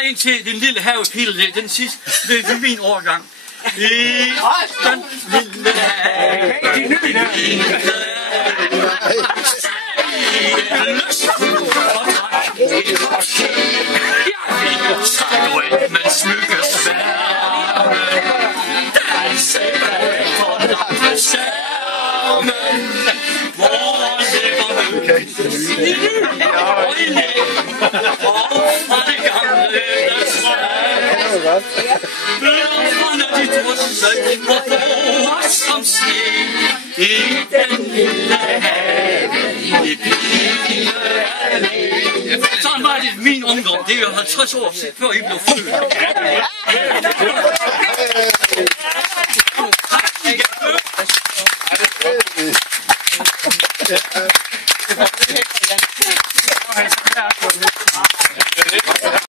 tager en til den lille havepil, den sidste, det er min overgang. I den lille have, man smykker sværmen, danse bag for langt sammen, hvor lever møkken og i læg, og fra det gamle der træk. Bøderne de drøsser, hvor får som ske i den lille have i Pileallé. Sådan var det min ungdom. Det er jo 50 år siden, før I blev født.